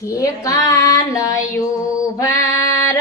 ઠેકાનયું ભાર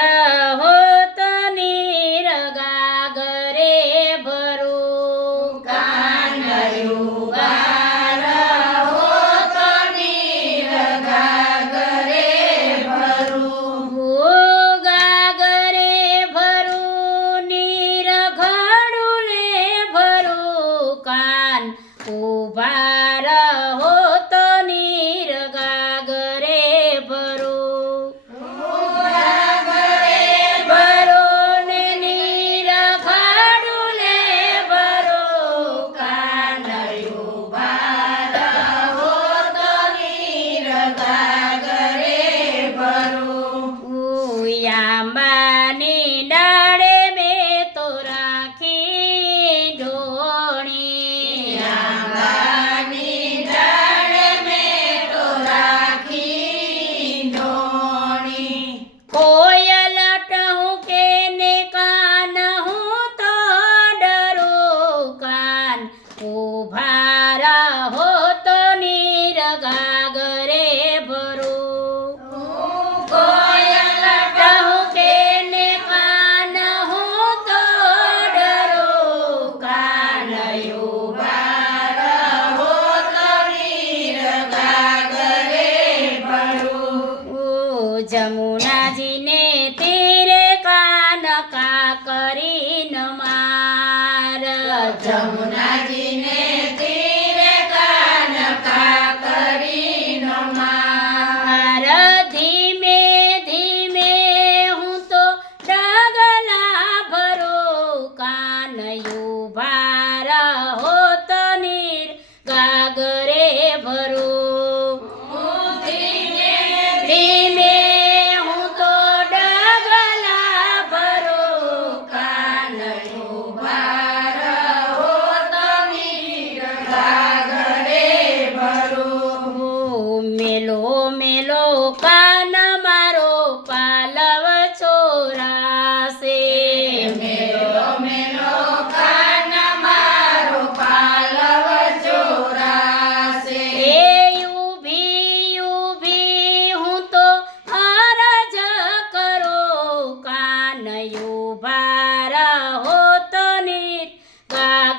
જમુનાજીને તે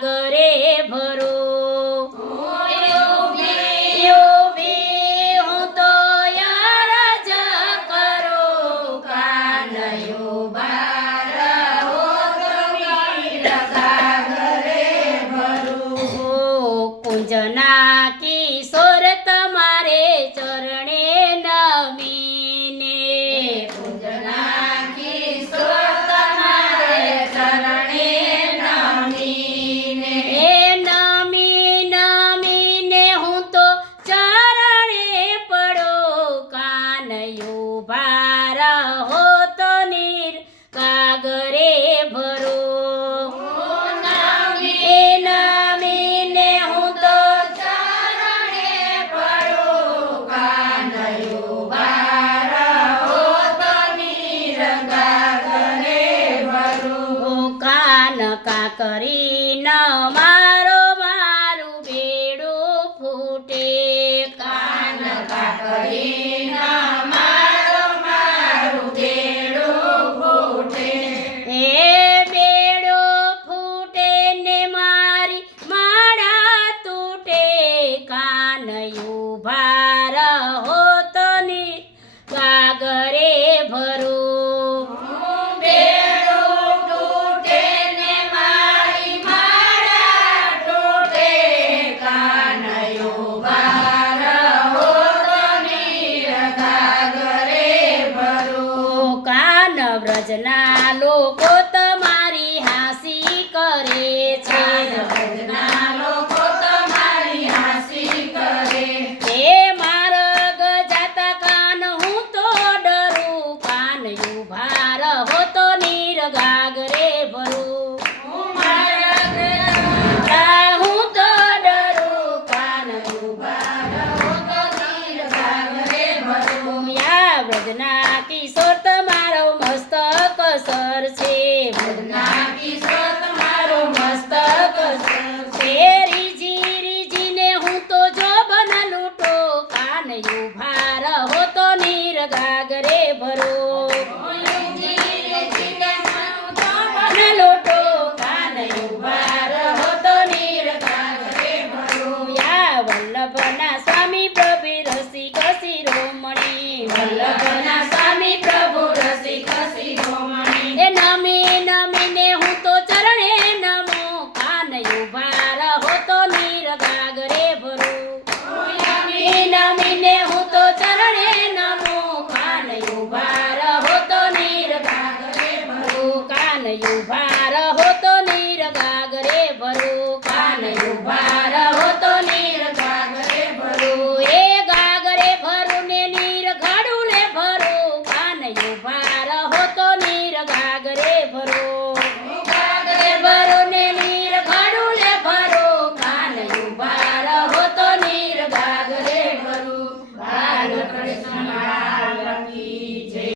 સાગરે ભરો. કૃપા કરી ન આજના કિશોર તમારો મસ્ત કસર છે.